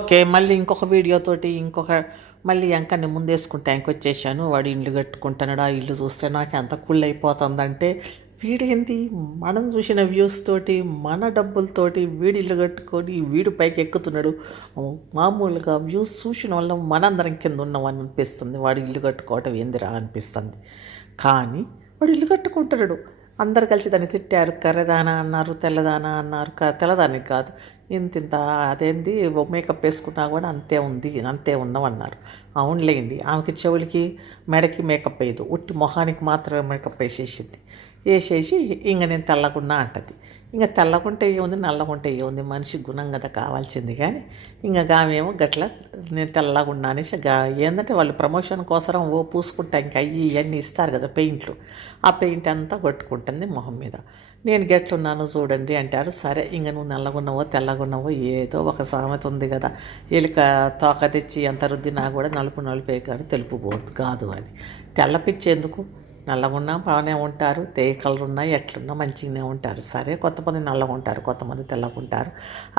Okay. మళ్ళీ ఇంకొక వీడియోతోటి మళ్ళీ యంకని ముందేసుకుంటే యాంకొచ్చేసాను. వాడు ఇల్లు కట్టుకుంటున్నాడు. ఆ ఇల్లు చూస్తే నాకు ఎంత కుళ్ళైపోతుందంటే, వీడేంది మనం చూసిన వ్యూస్ తోటి మన డబ్బులతోటి వీడు ఇల్లు కట్టుకొని వీడు పైకి ఎక్కుతున్నాడు. మామూలుగా వ్యూస్ చూసిన వల్ల మనందరం కింద ఉన్నామని అనిపిస్తుంది. వాడు ఇల్లు కట్టుకోవటం ఏందిరా అనిపిస్తుంది. కానీ వాడు ఇల్లు కట్టుకుంటున్నాడు. అందరు కలిసి దాన్ని తిట్టారు. కర్రదానా అన్నారు, తెల్లదానా అన్నారు. తెల్లదానికి కాదు, ఇంత అదేంది మేకప్ వేసుకున్నా కూడా అంతే ఉంది, అంతే ఉన్నామన్నారు. అవునులేండి, ఆమెకి చెవులకి మెడకి మేకప్ వేయదు, ఉట్టి మొహానికి మాత్రమే మేకప్ వేసేసి ఇంక నేను తెల్లగున్నా అంటది. ఇంకా తెల్లగుంటే ఏముంది, నల్లగుంటే ఏముంది, మనిషి గుణం కదా కావాల్సింది. కానీ ఇంకా గామేమో గట్ల నేను తెల్లగున్నా అనేసి ఏంటంటే వాళ్ళు ప్రమోషన్ కోసం పూసుకుంటా ఇంకా ఇవన్నీ ఇస్తారు కదా పెయింట్లు, ఆ పెయింట్ అంతా కొట్టుకుంటుంది మొహం మీద. నేను గెట్లున్నాను చూడండి అంటారు. సరే ఇంక నువ్వు నల్లగున్నావో తెల్లగున్నావో ఏదో ఒక సామెత ఉంది కదా, ఎలుక తోక తెచ్చి ఎంత రుద్దినా కూడా నలుపే కానీ తెలుపు కాదు అని. తెల్లపిచ్చేందుకు, నల్లగున్నా బాగానే ఉంటారు, తే కలర్ ఉన్నా ఎట్లున్నా మంచిగానే ఉంటారు. సరే కొంతమంది నల్లగా ఉంటారు, కొంతమంది తెల్లగుంటారు.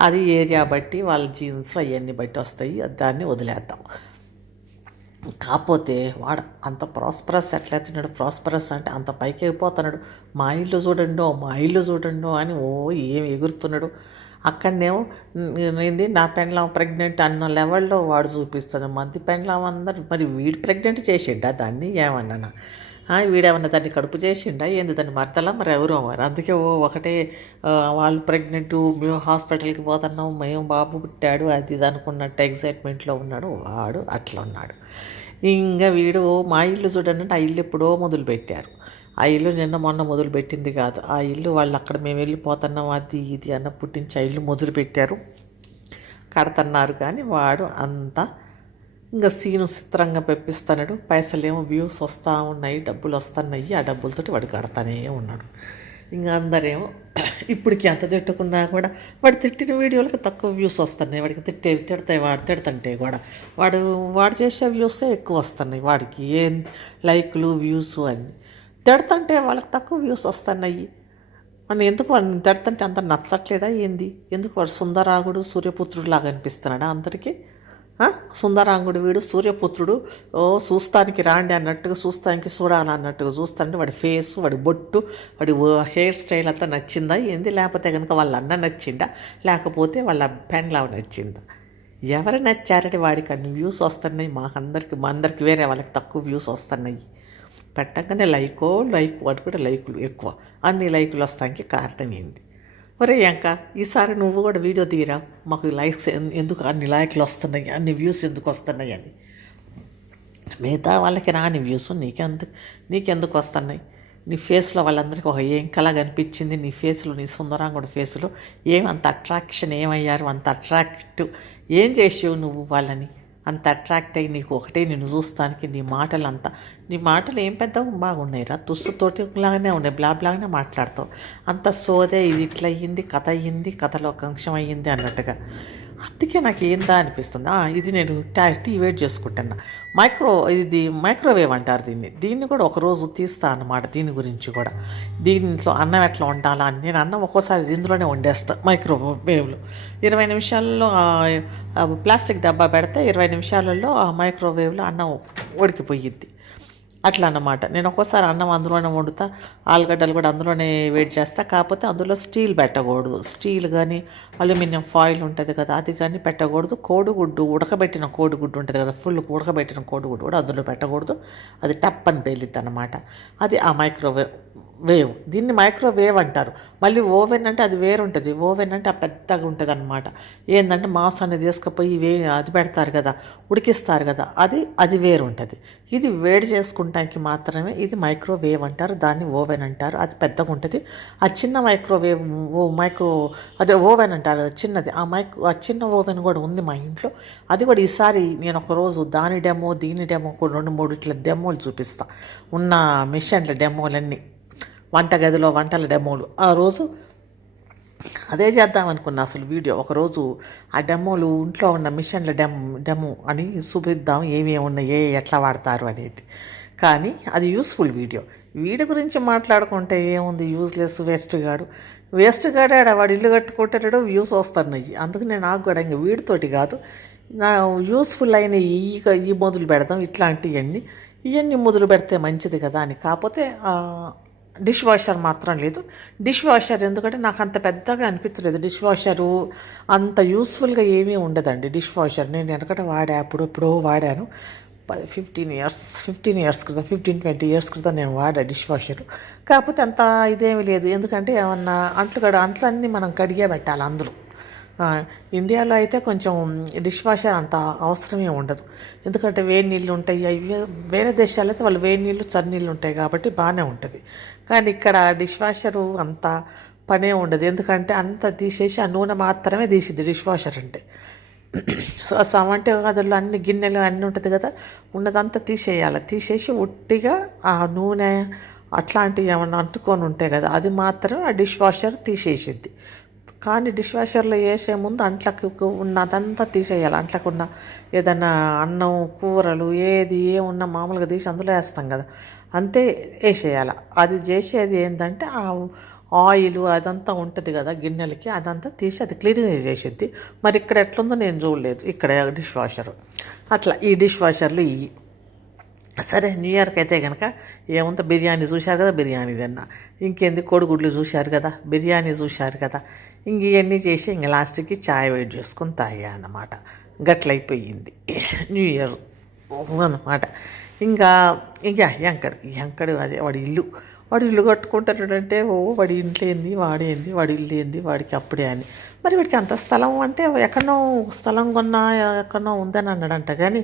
అది ఏరియా బట్టి వాళ్ళ జీన్స్ అవన్నీ బట్టి వస్తాయి, దాన్ని వదిలేద్దాం. కాకపోతే వాడు అంత ప్రాస్పరస్ ఎట్లయితున్నాడు, ప్రాస్పరస్ అంటే అంత పైకి అయిపోతున్నాడు. మా ఇల్లు చూడండో అని ఏం ఎగురుతున్నాడు. అక్కడనేమో ఏంది నా పెండ్లాం ప్రెగ్నెంట్ అన్న లెవెల్లో వాడు చూపిస్తున్నాడు. మంది పెండ్లాం అందరు మరి వీడు ప్రెగ్నెంట్ చేసిండా దాన్ని ఏమన్నా, వీడేమన్నా దాన్ని కడుపు చేసిండా ఏంది, దాన్ని మర్తలా మరి ఎవరో మరి. అందుకే ఒకటే వాళ్ళు ప్రెగ్నెంట్, మేము హాస్పిటల్కి పోతున్నాం, మేము బాబు పుట్టాడు అది ఇది అనుకున్నట్టు ఎగ్జైట్మెంట్లో ఉన్నాడు వాడు. అట్లా ఉన్నాడు. ఇంకా వీడు మా ఇల్లు చూడండి, ఆ ఇల్లు ఎప్పుడో మొదలుపెట్టారు. ఆ ఇల్లు మొన్న మొదలుపెట్టింది కాదు. ఆ ఇల్లు వాళ్ళు అక్కడ మేము వెళ్ళిపోతున్నాం అది ఇది అన్న పుట్టించి ఆ ఇల్లు మొదలుపెట్టారు, కడుతున్నారు. కానీ వాడు అంతా ఇంకా సీను చిత్రంగా పెప్పిస్తున్నాడు. పైసలేమో వ్యూస్ వస్తూ ఉన్నాయి, డబ్బులు వస్తున్నాయి, ఆ డబ్బులతోటి వాడు కడతానే ఉన్నాడు. ఇంకా అందరేమో ఇప్పటికి ఎంత తిట్టుకున్నా కూడా వాడు తిట్టిన వీడియోలకు తక్కువ వ్యూస్ వస్తున్నాయి. వాడికి తిడతాయి వాడు తిడుతుంటే కూడా వాడు చేసే వ్యూసే ఎక్కువ వస్తున్నాయి. వాడికి ఏం లైక్లు వ్యూస్ అన్నీ తిడుతుంటే వాళ్ళకి తక్కువ వ్యూస్ వస్తున్నాయి. మనం ఎందుకు వాడిని తిడుతుంటే అంత నచ్చట్లేదా ఏంది? ఎందుకు వాడు సుందరాంగుడు సూర్యపుత్రుడు లాగా అనిపిస్తున్నాడా అందరికీ? సుందరాంగుడు వీడు సూర్యపుత్రుడు, చూస్తానికి రాండి అన్నట్టుగా, చూస్తానికి చూడాలన్నట్టుగా చూస్తుంటే వాడి ఫేసు, వాడి బొట్టు, వాడి హెయిర్ స్టైల్ అంతా నచ్చిందా ఏంది? లేకపోతే కనుక వాళ్ళ అన్న నచ్చిందా, లేకపోతే వాళ్ళ పెండ్లావు నచ్చిందా? ఎవరు నచ్చారంటే వాడికి అన్ని వ్యూస్ వస్తున్నాయి. మా అందరికి వేరే వాళ్ళకి తక్కువ వ్యూస్ వస్తున్నాయి. పెట్టగానే వాడు కూడా లైకులు ఎక్కువ, అన్ని లైకులు వస్తానికి కారణం ఏంది? ఒరే యాంక, ఈసారి నువ్వు కూడా వీడియో తీరా, మాకు లైక్స్ ఎందుకు అన్ని లైక్లు వస్తున్నాయి, అన్ని వ్యూస్ ఎందుకు వస్తున్నాయి అని. మిగతా వాళ్ళకి రాని వ్యూస్ నీకెందుకు వస్తున్నాయి? నీ ఫేస్లో వాళ్ళందరికీ ఒక ఏం కళ కనిపించింది నీ ఫేస్లో, నీ సుందరాంగుడి ఫేస్లో ఏమంత అట్రాక్షన్ ఏమయ్యారు, అంత అట్రాక్టివ్ ఏం చేసావు నువ్వు వాళ్ళని? అంత అట్రాక్ట్ అయ్యి నీకు ఒకటే నిన్ను చూస్తానికి నీ మాటలు ఏం పెద్ద బాగున్నాయిరా, తుస్సుతోటి లాగానే ఉన్నాయి, బ్లాగానే మాట్లాడతావు. అంత సోదే, ఇది ఇట్లా అయ్యింది, కథ అయ్యింది, కథలో ఒక అంశం అయ్యింది అన్నట్టుగా. అందుకే నాకు ఏందా అనిపిస్తుంది. ఇది నేను వెయిట్ చేసుకుంటున్నా. మైక్రోవేవ్ అంటారు దీన్ని కూడా ఒకరోజు తీస్తా అన్నమాట. దీని గురించి కూడా, దీంట్లో అన్నం ఎట్లా వండాలా అని. నేను అన్నం ఒక్కోసారి ఇందులోనే వండేస్తాను మైక్రోవేవ్లో. 20 నిమిషాల్లో ప్లాస్టిక్ డబ్బా పెడితే 20 నిమిషాలలో ఆ మైక్రోవేవ్లో అన్నం ఉడికిపోయిద్ది. అట్లా అన్నమాట. నేను ఒక్కోసారి అన్నం అందులోనే వండుతా, ఆలుగడ్డలు కూడా అందులోనే వేడి చేస్తా. కాకపోతే అందులో స్టీల్ పెట్టకూడదు. స్టీల్ కానీ అల్యూమినియం ఫాయిల్ ఉంటుంది కదా, అది కానీ పెట్టకూడదు. ఉడకబెట్టిన కోడిగుడ్డు ఉంటుంది కదా, ఫుల్ ఉడకబెట్టిన కోడిగుడ్డు కూడా అందులో పెట్టకూడదు. అది టప్ అని పేలిద్ది అన్నమాట. అది ఆ మైక్రోవేవ్. దీన్ని మైక్రోవేవ్ అంటారు. మళ్ళీ ఓవెన్ అంటే అది వేరు ఉంటుంది. ఓవెన్ అంటే ఆ పెద్దగా ఉంటుంది అన్నమాట. ఏంటంటే మాంసాన్ని తీసుకుపోయి అది పెడతారు కదా, ఉడికిస్తారు కదా, అది వేరు ఉంటుంది. ఇది వేడి చేసుకుంటానికి మాత్రమే ఇది మైక్రోవేవ్ అంటారు. దాన్ని ఓవెన్ అంటారు. అది పెద్దగా ఉంటుంది. ఆ చిన్న అదే ఓవెన్ అంటారు, అది చిన్నది. ఆ చిన్న ఓవెన్ కూడా ఉంది మా ఇంట్లో. అది కూడా ఈసారి నేను ఒకరోజు దీని డెమో 2-3 ఇట్లా డెమోలు చూపిస్తా. ఉన్న మిషన్ల డెమోలన్నీ, వంటగదిలో వంటల డెమోలు. ఆ రోజు అదే చేద్దామనుకున్నా అసలు వీడియో. ఒకరోజు ఆ డెమోలు, ఇంట్లో ఉన్న మిషన్ల డెమో అని చూపిద్దాం, ఏమేమి ఉన్నాయి, ఎట్లా వాడతారు అనేది. కానీ అది యూస్ఫుల్ వీడియో. వీడి గురించి మాట్లాడుకుంటే ఏముంది, యూజ్లెస్ వేస్ట్ గాడు. వేస్ట్ కాడాడు వాడు ఇల్లు కట్టుకుంటాడు వ్యూస్ వస్తున్నాయి. అందుకని నాకు కూడా ఇంక వీడితోటి కాదు, నా యూస్ఫుల్ అయిన ఈ మొదలు పెడదాం, ఇవన్నీ మొదలు పెడితే మంచిది కదా అని. కాకపోతే డిష్ వాషర్ మాత్రం లేదు. డిష్ వాషర్ ఎందుకంటే నాకు అంత పెద్దగా అనిపించలేదు. డిష్ వాషరు అంత యూస్ఫుల్గా ఏమీ ఉండదండి. డిష్ వాషర్ నేను వెనకట ఎప్పుడో వాడాను. 15 ఇయర్స్ క్రితం, 20 ఇయర్స్ క్రితం నేను వాడా డిష్ వాషర్. కాకపోతే అంత ఇదేమీ లేదు. ఎందుకంటే ఏమన్నా అంట్లన్నీ మనం కడిగే పెట్టాలి అందులో. ఇండియాలో అయితే కొంచెం డిష్ వాషర్ అంత అవసరమే ఉండదు. ఎందుకంటే వేడి నీళ్ళు ఉంటాయి. వేరే దేశాల్లో అయితే వాళ్ళు వేడి నీళ్ళు చన్నీళ్ళు ఉంటాయి కాబట్టి బాగానే ఉంటుంది. కానీ ఇక్కడ డిష్ వాషరు అంత పనే ఉండదు. ఎందుకంటే అంత తీసేసి ఆ నూనె మాత్రమే తీసిద్ది డిష్ వాషర్ అంటే. వంట గదుల్లో అన్ని గిన్నెలు అన్నీ ఉంటుంది కదా, ఉన్నదంతా తీసేసి ఒట్టిగా ఆ నూనె అట్లాంటివి ఏమన్నా అంటుకొని ఉంటాయి కదా, అది మాత్రం ఆ డిష్ వాషర్ తీసేసిద్ది. కానీ డిష్ వాషర్లో వేసే ముందు అంట్లకు ఉన్నదంతా తీసేయాలి. అంట్లకు ఉన్న ఏదన్నా అన్నం కూరలు ఏమున్నా మామూలుగా తీసి అందులో వేస్తాం కదా, అంతే వేసేయాలి. అది చేసేది ఏంటంటే ఆ ఆయిల్ అదంతా ఉంటుంది కదా గిన్నెలకి, అదంతా తీసి అది క్లీనింగ్ చేసిద్ది. మరి ఇక్కడ ఎట్లుందో నేను చూడలేదు ఇక్కడ డిష్ వాషరు. అట్లా ఈ డిష్ వాషర్లు సరే. న్యూ ఇయర్కి అయితే కనుక ఏముందో బిర్యానీ చూశారు కదా, బిర్యానీ తిన్నా. ఇంకేంది కోడిగుడ్లు చూశారు కదా, బిర్యానీ చూశారు కదా. ఇవన్నీ చేసి లాస్ట్కి చాయ్ వెయిట్ చేసుకొని తాగా అన్నమాట. గట్లయిపోయింది న్యూ ఇయర్ అన్నమాట. ఇంకా ఎంకడు అదే వాడి ఇల్లు కట్టుకుంటాడంటే వాడి ఇంట్లో ఏంది, వాడి ఇల్లు ఏంది, వాడికి అప్పుడే అని. మరి వాడికి అంత స్థలం అంటే ఎక్కడనో స్థలం కొన్నా ఎక్కడనో ఉందని అన్నాడంట. కానీ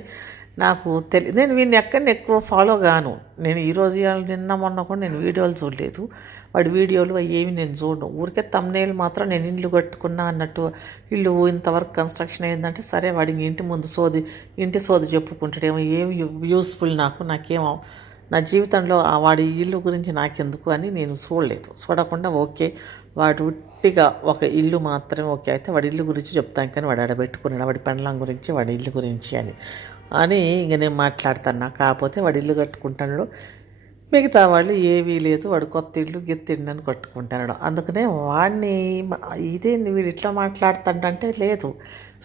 నాకు నేను వీడిని ఎక్కడిని ఎక్కువ ఫాలో గాను. నేను ఈరోజు నిన్న మొన్న కూడా నేను వీడియోలు చూడలేదు. వాడి వీడియోలు ఏమి నేను చూడను. ఊరికే తమ్నేలు మాత్రం నేను ఇల్లు కట్టుకున్నా అన్నట్టు, ఇల్లు ఇంతవరకు కన్స్ట్రక్షన్ అయిందంటే సరే వాడి ఇంటి సోది చెప్పుకుంటాడేమో, ఏమి యూస్ఫుల్ నాకేమో నా జీవితంలో వాడి ఇల్లు గురించి నాకెందుకు అని నేను చూడకుండా ఓకే వాడు ఉట్టిగా ఒక ఇల్లు మాత్రమే ఓకే అయితే వాడి ఇల్లు గురించి చెప్తాను. కానీ వాడు ఆడబెట్టుకున్నాడు వాడి పెండ్లం గురించి, వాడి ఇల్లు గురించి అని ఇంక నేను మాట్లాడుతున్నా. కాకపోతే వాడు ఇల్లు కట్టుకుంటాడు, మిగతా వాళ్ళు ఏవీ లేదు, వాడు కొత్త ఇల్లు అని కట్టుకుంటాడు. అందుకనే వాడిని ఇదేంది వీడు ఇట్లా మాట్లాడుతాడంటే లేదు,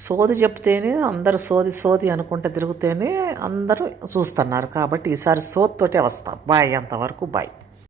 సోది చెప్తేనే అందరూ సోది అనుకుంటే తిరుగుతేనే అందరూ చూస్తున్నారు. కాబట్టి ఈసారి సోదితోటే వస్తాం. బాయ్, అంతవరకు బాయ్.